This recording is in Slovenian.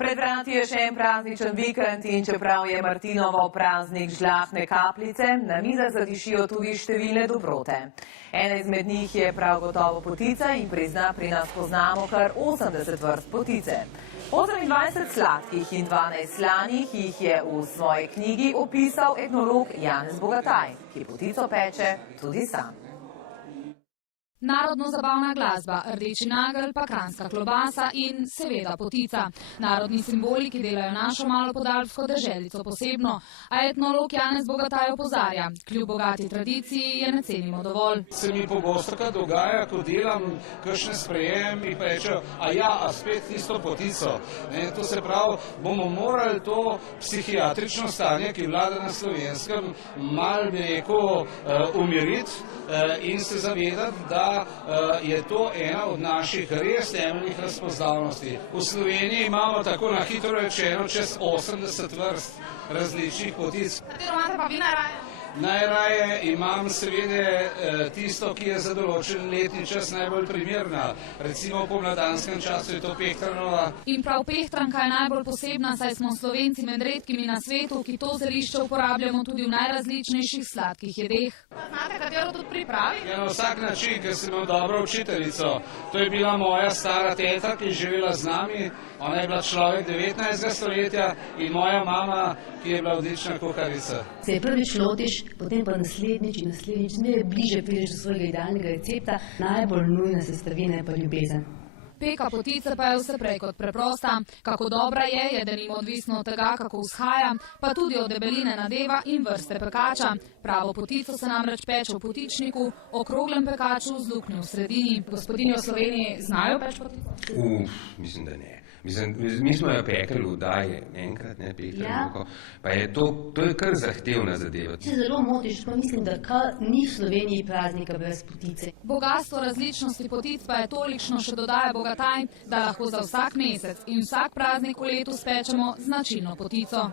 Pred vrati je še en prazničen vikend in čeprav je Martinovo praznik žlahtne kapljice, na mizah zadišijo tudi številne dobrote. Ena izmed njih je prav gotovo potica in prizna pri nas poznamo kar 80 vrst potice. 28 sladkih in 12 slanih jih je v svoji knjigi opisal etnolog Janez Bogataj, ki potico peče tudi sam. Narodno-zabavna glasba, rdeči nagelj, pa kranjska klobasa in seveda potica. Narodni simboli, ki delajo našo malo podalpsko deželico posebno, a etnolog Janez Bogataj opozarja, kljub bogati tradiciji je ne cenimo dovolj. Se mi pogosto dogaja, ko delam kakšne sprejem in pa rečejo, a spet tisto potico. To se pravi, bomo morali to psihiatrično stanje, ki vlada na Slovenskem, malo bi rekel umiriti in se zavedati, da je to ena od naših res temeljnih razpoznavnosti. V Sloveniji imamo tako na hitro rečeno čez 80 vrst različnih potic. Katero imate pa vi najraje? Najraje imam seveda tisto, ki je za določen letni čas najbolj primerna. Recimo v pomladanskem času je to pehtranova. In prav pehtranka je najbolj posebna, saj smo Slovenci med redkimi na svetu, ki to zelišče uporabljamo tudi v najrazličnejših sladkih jedeh. Znate, katero tudi pripravi? Ja, na vsak način, ker sem imel dobro učiteljico. To je bila moja stara teta, ki je živela z nami. Ona je bila človek 19. stoletja in moja mama, ki je bila odlična kuharica. Se je prvič lotiš, potem pa naslednjič in naslednjič, ne bliže prideš do svojega idealnega recepta, najbolj nujna sestavina je pa ljubezen. Peka potice pa je vse prej kot preprosta. Kako dobra je denimo odvisno od tega, kako vzhaja, pa tudi od debeline nadeva in vrste pekača. Pravo potico se namreč peče v potičniku, okroglem pekaču z luknjo v sredini. Gospodinje v Sloveniji znajo peč potico? Mislim, da ne. Mi smo jo pekli v daje enkrat, ne pehtranko, pa je to je kar zahtevna zadeva. Se zelo motiš, pa mislim, da ni v Sloveniji praznika brez potice. Bogatstvo različnosti potic pa je tolikšno, še dodaja Bogataj, da lahko za vsak mesec in vsak praznik v letu spečemo značilno potico.